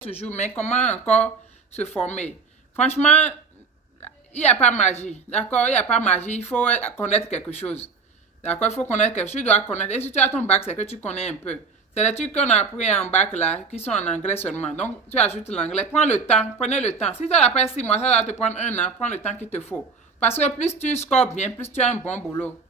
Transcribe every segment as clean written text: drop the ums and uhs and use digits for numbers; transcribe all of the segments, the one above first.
toujours, mais comment encore se former? Franchement, il n'y a pas magie, d'accord? Il n'y a pas magie, il faut connaître quelque chose. D'accord? Il faut connaître quelque chose, tu dois connaître. Et si tu as ton bac, c'est que tu connais un peu. C'est les trucs qu'on a appris en bac là, qui sont en anglais seulement. Donc, tu ajoutes l'anglais. Prends le temps, prenez le temps. Si tu as après 6 mois, ça va te prendre 1 an. Prends le temps qu'il te faut. Parce que plus tu scores bien, plus tu as un bon boulot.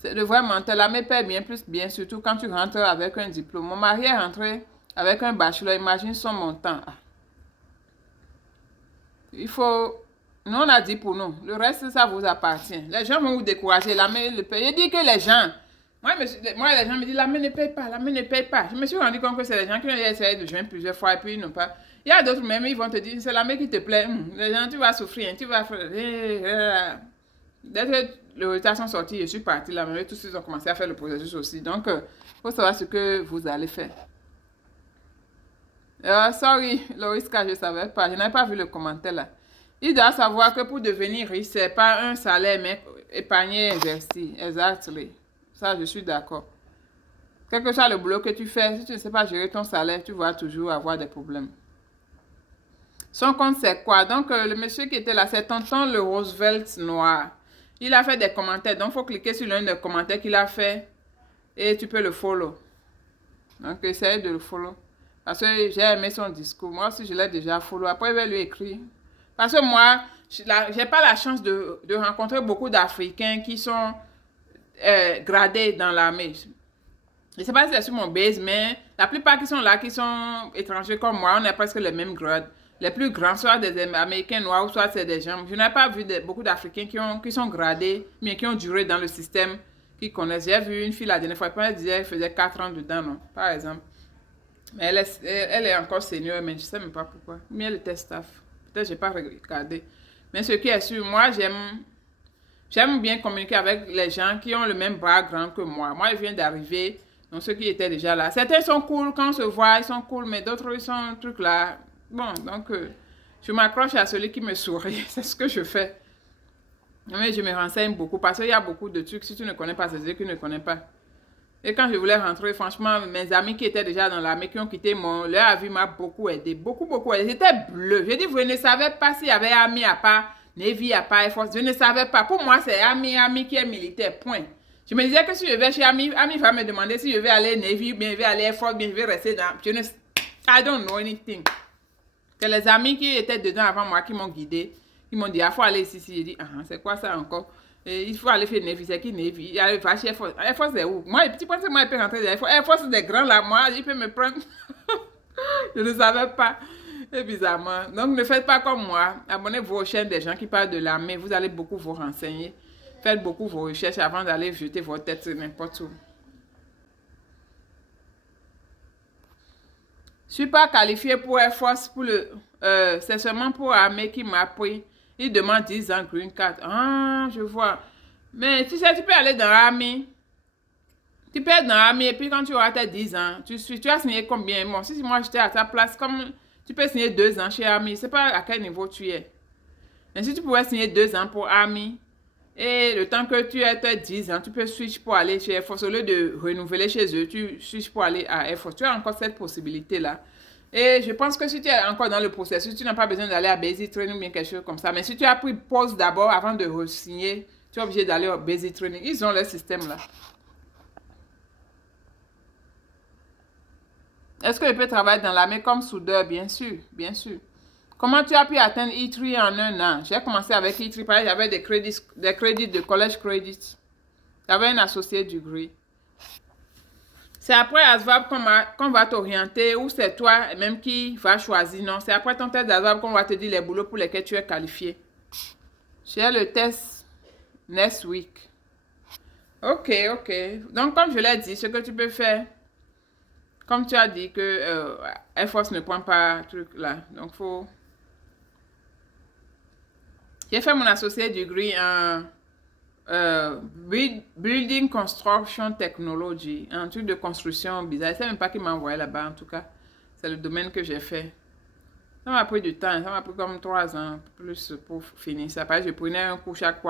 C'est de vraiment te la paie bien plus bien, surtout quand tu rentres avec un diplôme. Mon mari est rentré avec un bachelor, imagine son montant. Il faut... Nous, on a dit pour nous. Le reste, ça vous appartient. Les gens vont vous décourager. L'armée le paye. Je dis que les gens... Moi, les gens me disent, l'armée ne paye pas, l'armée ne paye pas. Je me suis rendu compte que c'est les gens qui ont essayé de joindre plusieurs fois et puis ils n'ont pas... Il y a d'autres même, ils vont te dire, c'est l'armée qui te plaît. Les gens, tu vas souffrir, tu vas faire... Dès que les résultats sont sortis, je suis partie là, mais tous ils ont commencé à faire le processus aussi. Donc, il faut savoir ce que vous allez faire. Sorry, Loïska, je ne savais pas. Je n'avais pas vu le commentaire là. Il doit savoir que pour devenir riche, ce n'est pas un salaire, mais épargner et investir. Exactement. Ça, je suis d'accord. Quel que soit le boulot que tu fais, si tu ne sais pas gérer ton salaire, tu vas toujours avoir des problèmes. Son compte, c'est quoi? Donc, le monsieur qui était là, c'est Tonton le Roosevelt noir. Il a fait des commentaires. Donc, il faut cliquer sur l'un des commentaires qu'il a fait et tu peux le follow. Donc, essaye de le follow. Parce que j'ai aimé son discours. Moi aussi, je l'ai déjà follow. Après, je vais lui écrire. Parce que moi, je n'ai pas la chance de rencontrer beaucoup d'Africains qui sont gradés dans l'armée. Je ne sais pas si c'est sur mon base, mais la plupart qui sont là, qui sont étrangers comme moi, on a presque le même grade. Les plus grands, soit des Américains noirs, soit c'est des gens. Je n'ai pas vu beaucoup d'Africains qui sont gradés, mais qui ont duré dans le système, qui connaissent. J'ai vu une fille la dernière fois, elle disait qu'elle faisait 4 ans dedans, non, par exemple. Mais elle est encore senior, mais je ne sais même pas pourquoi. Mais elle était staff. Peut-être que je n'ai pas regardé. Mais ce qui est sûr, moi, j'aime bien communiquer avec les gens qui ont le même background que moi. Moi, je viens d'arriver, donc ceux qui étaient déjà là. Certains sont cool, quand on se voit, ils sont cool, mais d'autres, ils sont trucs là. Bon, donc, je m'accroche à celui qui me sourit. C'est ce que je fais. Mais je me renseigne beaucoup parce qu'il y a beaucoup de trucs. Si tu ne connais pas, c'est ceux qui ne connaissent pas. Et quand je voulais rentrer, franchement, mes amis qui étaient déjà dans l'armée, qui ont quitté leur avis m'a beaucoup aidé. Beaucoup, beaucoup aidé. J'étais bleu. Je dis, vous ne savez pas s'il y avait Army à part, Navy à part, Air Force. Je ne savais pas. Pour moi, c'est Army qui est militaire. Point. Je me disais que si je vais chez Army va me demander si je vais aller Navy, bien je vais aller Air Force, bien je vais rester dans... I don't know anything. C'est les amis qui étaient dedans avant moi qui m'ont guidé. Ils m'ont dit, il faut aller ici. J'ai dit, c'est quoi ça encore? Et il faut aller faire Navy, c'est qui Navy? Il allait faire chez Air Force. Air Force, c'est où? Moi, tu penses que moi, je peux rentrer dans Air Force? Air Force, c'est des grands là. Moi, il peut me prendre. Je ne savais pas. Et bizarrement. Donc, ne faites pas comme moi. Abonnez-vous aux chaînes des gens qui parlent de l'armée. Vous allez beaucoup vous renseigner. Faites beaucoup vos recherches avant d'aller jeter votre tête sur n'importe où. Je ne suis pas qualifiée pour Air Force. C'est seulement pour l'armée qui m'a pris. Il demande 10 ans green card. Ah, je vois. Mais tu sais, tu peux aller dans l'armée. Tu peux être dans l'armée et puis quand tu auras tes 10 ans, tu as signé combien? Bon, si moi j'étais à ta place, comme tu peux signer 2 ans chez l'armée, je ne sais pas à quel niveau tu es. Mais si tu pouvais signer 2 ans pour l'armée, et le temps que tu aies tes 10 ans, tu peux switch pour aller chez Air Force. Au lieu de renouveler chez eux, tu switches pour aller à Air Force. Tu as encore cette possibilité-là. Et je pense que si tu es encore dans le processus, tu n'as pas besoin d'aller à Basic Training ou bien quelque chose comme ça. Mais si tu as pris pause d'abord avant de re-signer, tu es obligé d'aller au Basic Training. Ils ont leur système là. Est-ce que je peux travailler dans l'armée comme soudeur? Bien sûr, bien sûr. Comment tu as pu atteindre E3 en 1 an? J'ai commencé avec E3 parce que j'avais des crédits de college credits. J'avais un associé degree. C'est après ASVAB qu'on va t'orienter ou c'est toi même qui va choisir. Non, c'est après ton test d'ASVAB qu'on va te dire les boulots pour lesquels tu es qualifié. J'ai le test next week. Ok, ok. Donc, comme je l'ai dit, ce que tu peux faire, comme tu as dit que Air Force ne prend pas truc là. Donc, faut... J'ai fait mon associé degree en Building Construction Technology, un truc de construction bizarre. Je ne sais même pas qui m'a envoyé là-bas, en tout cas. C'est le domaine que j'ai fait. Ça m'a pris du temps, ça m'a pris comme 3 ans plus pour finir ça. Parce que je prenais un cours chaque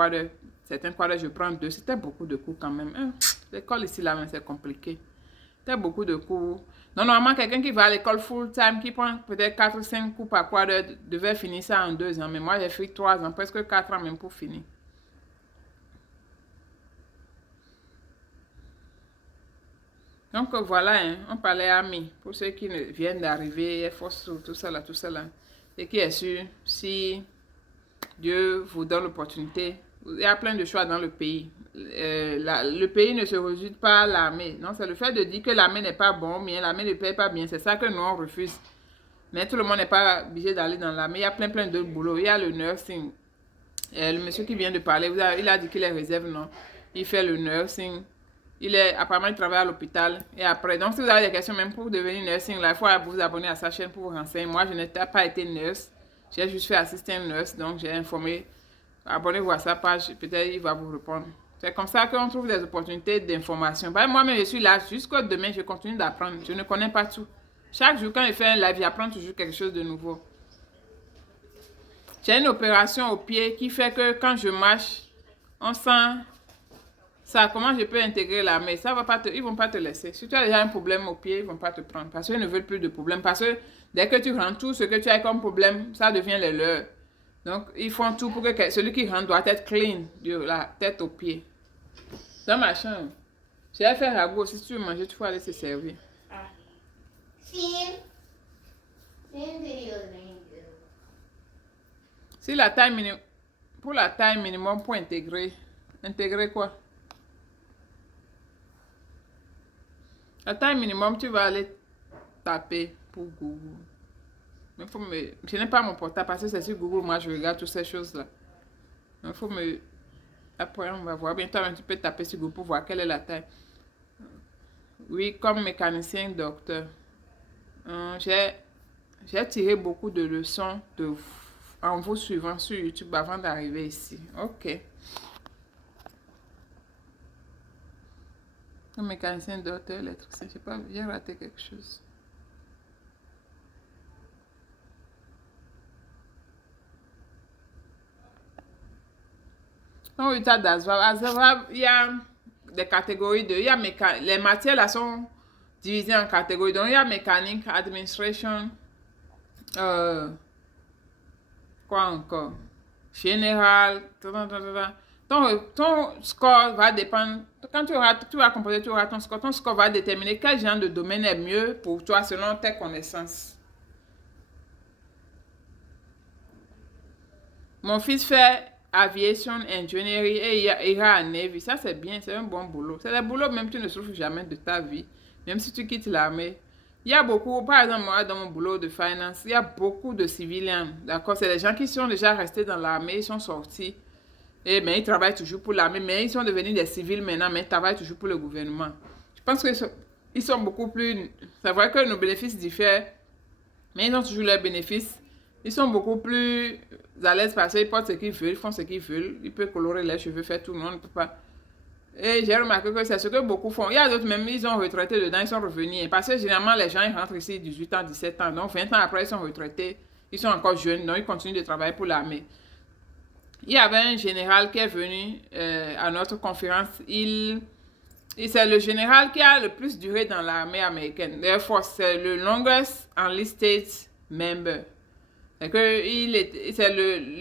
certains collèges, je prends 2. C'était beaucoup de cours quand même. Hein. L'école ici, là, c'est compliqué. C'était beaucoup de cours. Non, normalement, quelqu'un qui va à l'école full-time, qui prend peut-être 4 ou 5 cours par quart d'heure, devait finir ça en 2 ans. Mais moi, j'ai fait 3 ans, presque 4 ans même pour finir. Donc voilà, hein, on parlait amis. Pour ceux qui viennent d'arriver, Air Force, tout ça là, tout ça là. Et qui est sûr, si Dieu vous donne l'opportunité, il y a plein de choix dans le pays. Le pays ne se résume pas à l'armée. Non, c'est le fait de dire que l'armée n'est pas bon, bien, l'armée ne paye pas bien. C'est ça que nous, on refuse. Mais tout le monde n'est pas obligé d'aller dans l'armée. Il y a plein d'autres boulots. Il y a le nursing. Le monsieur qui vient de parler, il a dit qu'il est réserve, non? Il fait le nursing. Apparemment, il travaille à l'hôpital. Et après, donc si vous avez des questions, même pour devenir nursing, là, il faut vous abonner à sa chaîne pour vous renseigner. Moi, je n'ai pas été nurse. J'ai juste fait assistant nurse, donc j'ai informé. Abonnez-vous à sa page, peut-être il va vous répondre. C'est comme ça qu'on trouve des opportunités d'information. Moi-même, je suis là jusqu'au demain, je continue d'apprendre. Je ne connais pas tout. Chaque jour, quand je fais un live, j'apprends toujours quelque chose de nouveau. J'ai une opération au pied qui fait que quand je marche, on sent ça. Comment je peux intégrer l'armée? Ça va pas ils vont pas te laisser. Si tu as déjà un problème au pied, ils vont pas te prendre. Parce qu'ils ne veulent plus de problème. Parce que dès que tu rentres, tout ce que tu as comme problème, ça devient les leurs. Donc, ils font tout pour que celui qui rentre doit être clean, de la tête aux pieds. Dans ma chambre, j'ai fait ragoût. Si tu veux manger, tu faut aller se servir. Si la taille minimum, pour la taille minimum pour intégrer quoi? La taille minimum, tu vas aller taper pour Google. Mais je n'ai pas mon portable parce que c'est sur Google, moi je regarde toutes ces choses-là. Il faut me... Après, on va voir. Bientôt, tu peux taper sur Google pour voir quelle est la taille. Oui, comme mécanicien docteur. J'ai tiré beaucoup de leçons en vous suivant sur YouTube avant d'arriver ici. Ok. Comme mécanicien docteur électricien, je sais pas, j'ai raté quelque chose. Dans l'état d'Azwab, il y a des catégories de... les matières là sont divisées en catégories. Donc, il y a mécanique, administration, quoi encore? Général, ton score va dépendre... Quand tu vas composer, tu auras ton score. Ton score va déterminer quel genre de domaine est mieux pour toi selon tes connaissances. Mon fils fait aviation engineering et il ira à Navy. Ça, c'est bien, c'est un bon boulot. C'est le boulot même tu ne souffres jamais de ta vie. Même si tu quittes l'armée. Il y a beaucoup, par exemple, moi, dans mon boulot de finance, il y a beaucoup de civiliens. D'accord? C'est des gens qui sont déjà restés dans l'armée, ils sont sortis. Mais ils travaillent toujours pour l'armée, mais ils sont devenus des civils maintenant, mais ils travaillent toujours pour le gouvernement. Je pense qu'ils sont beaucoup plus... C'est vrai que nos bénéfices diffèrent, mais ils ont toujours leurs bénéfices. Ils sont beaucoup plus à l'aise parce qu'ils portent ce qu'ils veulent, ils font ce qu'ils veulent. Ils peuvent colorer les cheveux, faire tout, non, on ne peut pas. Et j'ai remarqué que c'est ce que beaucoup font. Il y a d'autres même, ils ont retraité dedans, ils sont revenus. Parce que généralement, les gens, ils rentrent ici 18 ans, 17 ans. Donc 20 ans après, ils sont retraités. Ils sont encore jeunes, donc ils continuent de travailler pour l'armée. Il y avait un général qui est venu à notre conférence. C'est le général qui a le plus duré dans l'armée américaine. Air Force, c'est le longest enlisted member. C'est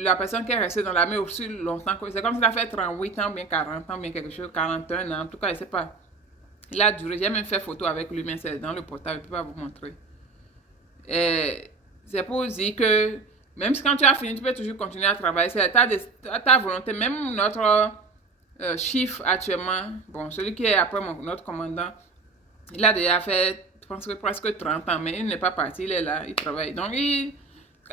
la personne qui est restée dans l'armée aussi longtemps. C'est comme s'il a fait 38 ans, bien 40 ans, bien quelque chose, 41 ans. En tout cas, je ne sais pas. Il a duré. J'ai même fait photo avec lui, mais c'est dans le portable. Je ne peux pas vous montrer. C'est pour dire que même si quand tu as fini, tu peux toujours continuer à travailler. C'est ta volonté. Même notre chiffre actuellement, bon, celui qui est après notre commandant, il a déjà fait, je pense que presque 30 ans, mais il n'est pas parti, il est là, il travaille. Donc,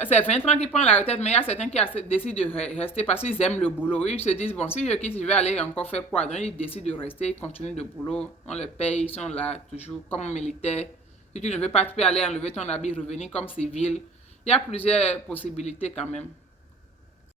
c'est 20 ans qu'il prend la retraite, mais il y a certains qui décident de rester parce qu'ils aiment le boulot. Ils se disent, bon, si je quitte, je vais aller encore faire quoi? Donc, ils décident de rester, ils continuent le boulot, on les paye, ils sont là, toujours comme militaires. Si tu ne veux pas, tu peux aller enlever ton habit, revenir comme civil. Il y a plusieurs possibilités quand même.